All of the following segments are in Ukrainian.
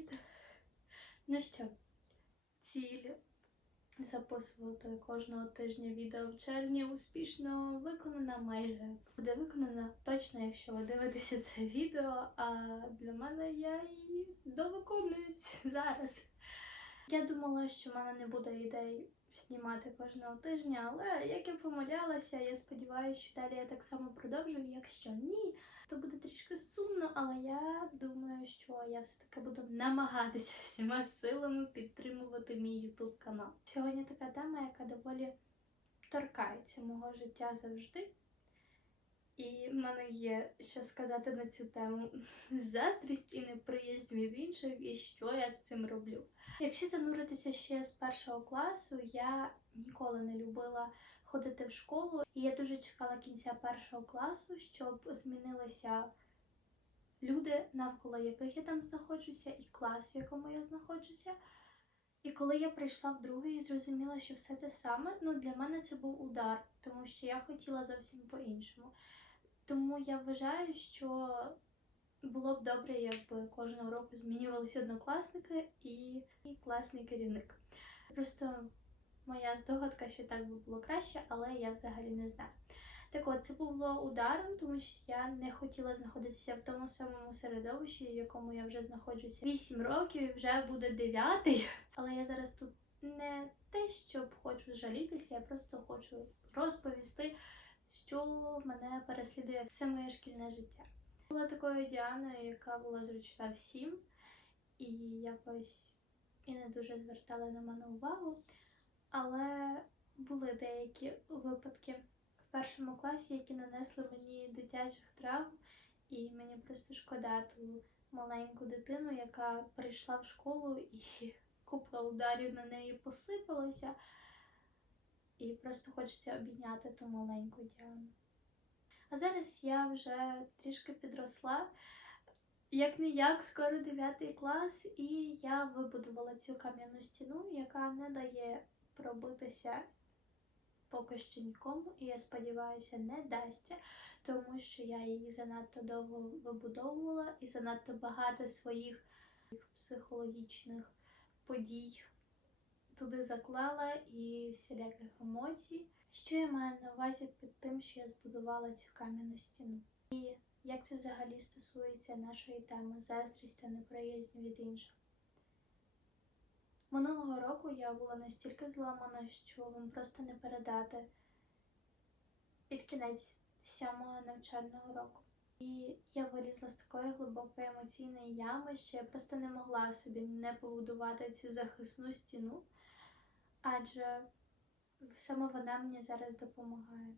Привіт! Ну що, ціль записувати кожного тижня відео в червні успішно виконана майже. Буде виконана точно, якщо ви дивитеся це відео, а для мене я її довиконують зараз. Я думала, що в мене не буде ідей знімати кожного тижня, але як я помилялася, я сподіваюся, що далі я так само продовжую. Якщо ні, то буде трішки сумно, але я думаю, що я все-таки буду намагатися всіма силами підтримувати мій ютуб канал. Сьогодні така тема, яка доволі торкається мого життя завжди. І в мене є що сказати на цю тему. Заздрість і неприязнь від інших, і що я з цим роблю. Якщо зануритися ще з першого класу, я ніколи не любила ходити в школу, і я дуже чекала кінця першого класу, щоб змінилися люди, навколо яких я там знаходжуся, і клас, в якому я знаходжуся. І коли я прийшла в другий і зрозуміла, що все те саме, ну для мене це був удар, тому що я хотіла зовсім по-іншому. Тому я вважаю, що було б добре, якби кожного року змінювалися однокласники і, класний керівник. Просто моя здогадка, що так би було краще, але я взагалі не знаю. Так от, це було ударом, тому що я не хотіла знаходитися в тому самому середовищі, в якому я вже знаходжуся 8 років, і вже буде 9. Але я зараз тут не те, щоб хочу жалітися, я просто хочу розповісти, що мене переслідує все моє шкільне життя. Була такою Діаною, яка була зручна всім, і якось і не дуже звертала на мене увагу. Але були деякі випадки в першому класі, які нанесли мені дитячих травм, і мені просто шкода ту маленьку дитину, яка прийшла в школу і купа ударів на неї посипалося. І просто хочеться обійняти ту маленьку Діану. А зараз я вже трішки підросла. Як не як, скоро 9 клас, і я вибудувала цю кам'яну стіну, яка не дає пробитися поки що нікому, і я сподіваюся, не дасться, тому що я її занадто довго вибудовувала і занадто багато своїх психологічних подій туди заклала і всіляких емоцій. Що я маю на увазі під тим, що я збудувала цю кам'яну стіну? І як це взагалі стосується нашої теми заздрість та неприязнь від інших? Минулого року я була настільки зламана, що вам просто не передати під кінець сьомого навчального року. І я вилізла з такої глибокої емоційної ями, що я просто не могла собі не побудувати цю захисну стіну, адже саме вона мені зараз допомагає.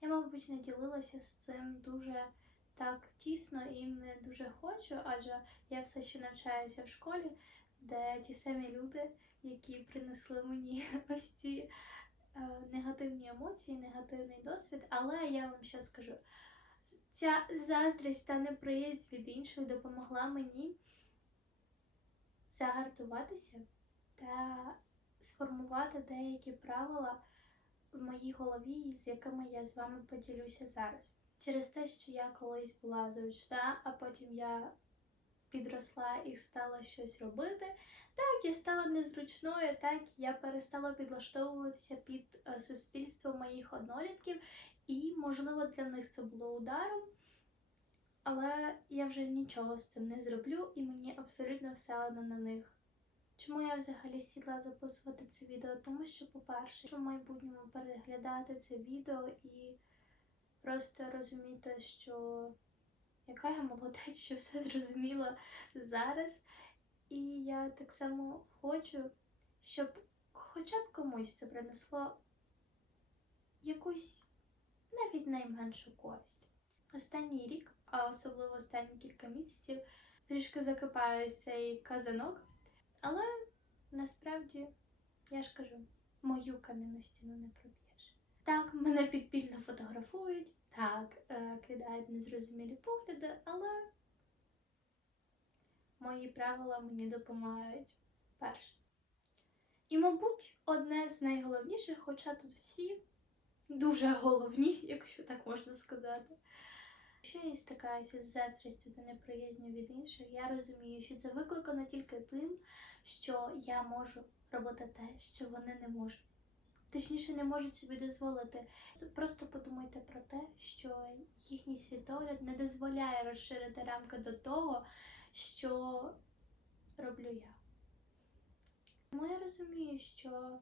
Я, мабуть, не ділилася з цим дуже так тісно і не дуже хочу, адже я все ще навчаюся в школі, де ті самі люди, які принесли мені ось ці е, негативні емоції, негативний досвід. Але я вам що скажу: ця заздрість та неприязнь від інших допомогла мені загартуватися та сформувати деякі правила в моїй голові, з якими я з вами поділюся зараз. Через те, що я колись була зручна, а потім я підросла і стала щось робити. Так, я стала незручною, так я перестала підлаштовуватися під е, суспільство моїх однолітків, і, можливо, для них це було ударом. Але я вже нічого з цим не зроблю, і мені абсолютно все одно на них. Чому я взагалі сіла записувати це відео? Тому що, по-перше, що в майбутньому переглядати це відео і просто розуміти, що яка я молодець, що все зрозуміла зараз. І я так само хочу, щоб хоча б комусь це принесло якусь навіть найменшу користь. Останній рік, а особливо останні кілька місяців, трішки закипаю цей казанок. Але насправді, я ж кажу, мою кам'яну стіну не проб'єш. Так, мене підпільно фотографують, так, е, кидають незрозумілі погляди, але мої правила мені допомагають перше. І, мабуть, одне з найголовніших, хоча тут всі дуже головні, якщо так можна сказати, Якщо я стикаюся з заздрістю та неприязню від інших, я розумію, що це викликано тільки тим, що я можу робити те, що вони не можуть. Точніше, не можуть собі дозволити. Просто подумайте про те, що їхній світогляд не дозволяє розширити рамки до того, що роблю я. Тому я розумію, що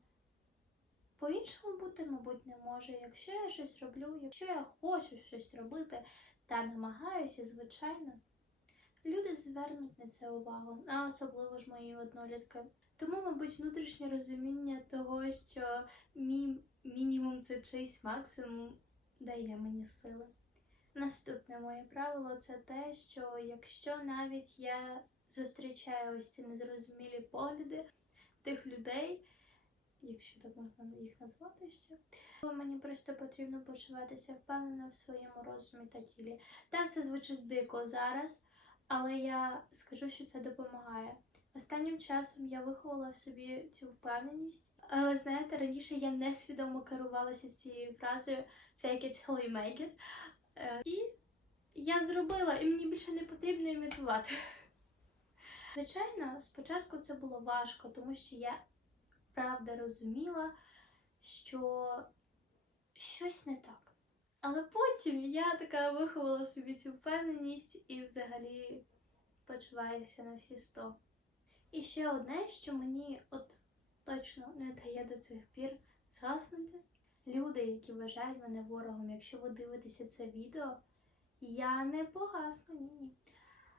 по-іншому бути, мабуть, не може. Якщо я щось роблю, якщо я хочу щось робити та намагаюся, звичайно, люди звернуть на це увагу, а особливо ж мої однолітки. Тому, мабуть, внутрішнє розуміння того, що мій мінімум це чийсь максимум дає мені сили. Наступне моє правило це те, що якщо навіть я зустрічаю ось ці незрозумілі погляди тих людей, якщо так можна їх назвати ще, мені просто потрібно почуватися впевнено в своєму розумі та тілі. Так, це звучить дико зараз, але я скажу, що це допомагає. Останнім часом я виховала в собі цю впевненість, але знаєте, раніше я несвідомо керувалася цією фразою fake it till you make it. Е, І я зробила, і мені більше не потрібно імітувати. Звичайно, спочатку це було важко, тому що я правда розуміла, що щось не так. Але потім я така виховала собі цю впевненість і взагалі почуваюся на всі сто. І ще одне, що мені от точно не дає до цих пір згаснути. Люди, які вважають мене ворогом, якщо ви дивитеся це відео, я не погасну, ні.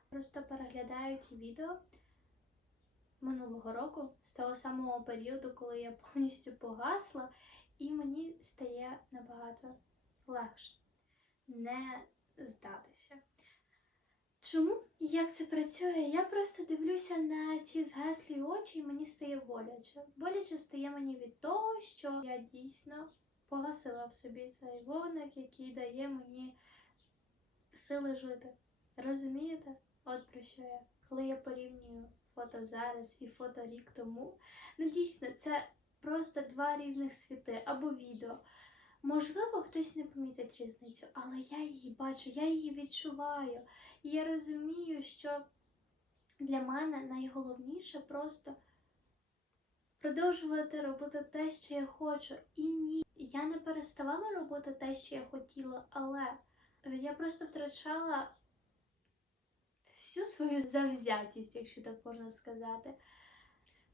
Просто переглядаю ті відео минулого року, з того самого періоду, коли я повністю погасла, і мені стає набагато легше не здатися. Чому і як це працює? Я просто дивлюся на ті згаслі очі, і мені стає боляче. Боляче стає мені від того, що я дійсно погасила в собі цей вогник, який дає мені сили жити. Розумієте? От про що я. Коли я порівнюю фото зараз і фото рік тому, ну дійсно, це просто два різних світи або відео. Можливо, хтось не помітить різницю, але я її бачу, я її відчуваю. І я розумію, що для мене найголовніше просто продовжувати робити те, що я хочу. І ні, я не переставала робити те, що я хотіла, але я просто втрачала всю свою завзятість, якщо так можна сказати.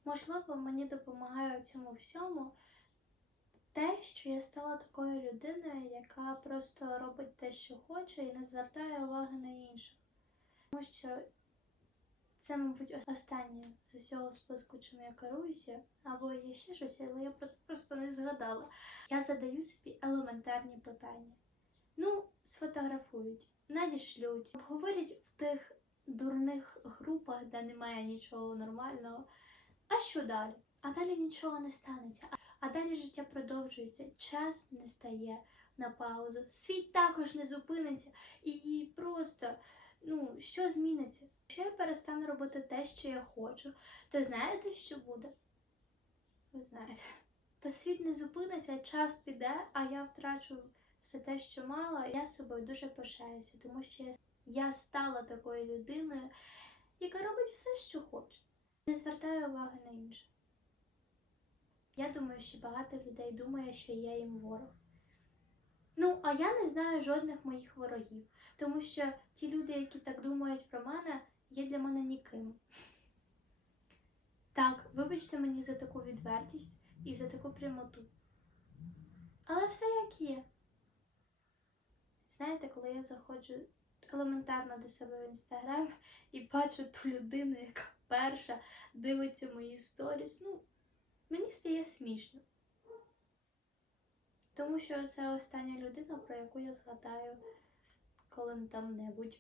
Можливо, мені допомагає в цьому всьому те, що я стала такою людиною, яка просто робить те, що хоче, і не звертає уваги на інших. Тому що це, мабуть, останнє з усього списку, чим я керуюся, або є ще щось, але я про просто не згадала. Я задаю собі елементарні питання. Ну, сфотографують, надішлють, обговорять в тих дурних групах, де немає нічого нормального. А що далі? А далі нічого не станеться. А далі життя продовжується, час не стає на паузу, світ також не зупиниться, і просто, ну, що зміниться? Якщо я перестану робити те, що я хочу, то знаєте, що буде? Ви знаєте, то світ не зупиниться, час піде, а я втрачу все те, що мала, я собою дуже пишаюся, тому що я, я стала такою людиною, яка робить все, що хоче, не звертає уваги на інше. Я думаю, що багато людей думає, що я їм ворог. Ну, а я не знаю жодних моїх ворогів, тому що ті люди, які так думають про мене, є для мене ніким. Так, вибачте мені за таку відвертість і за таку прямоту. Але все як є. Знаєте, коли я заходжу елементарно до себе в інстаграм і бачу ту людину, яка перша дивиться мої сторіс, ну. Мені стає смішно. Тому що це остання людина, про яку я згадаю коли там небудь.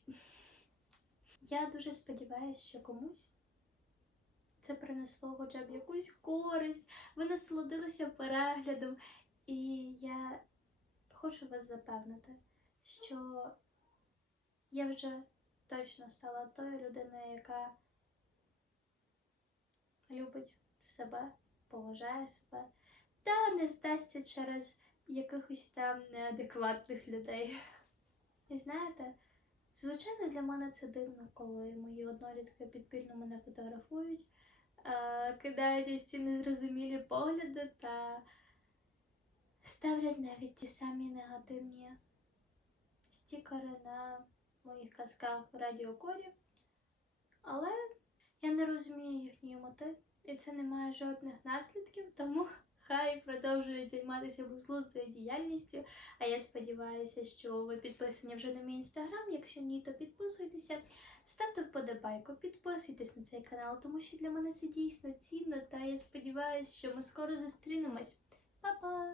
Я дуже сподіваюся, що комусь це принесло хоча б якусь користь, ви насолодилися переглядом, і я хочу вас запевнити, що я вже точно стала тою людиною, яка любить себе поважає себе та не здасться через якихось там неадекватних людей. І знаєте, Звичайно, для мене це дивно, коли мої однолітки підпільно мене фотографують, е, кидають ось ці незрозумілі погляди та ставлять навіть ті самі негативні стікери на моїх казках радіокорі. Але я не розумію їхньої мети, і це не має жодних наслідків, тому хай продовжують займатися безглуздою діяльністю. А я сподіваюся, що ви підписані вже на мій інстаграм. Якщо ні, то підписуйтеся, ставте вподобайку, підписуйтесь на цей канал, тому що для мене це дійсно цінно. Та я сподіваюся, що ми скоро зустрінемось. Па-па!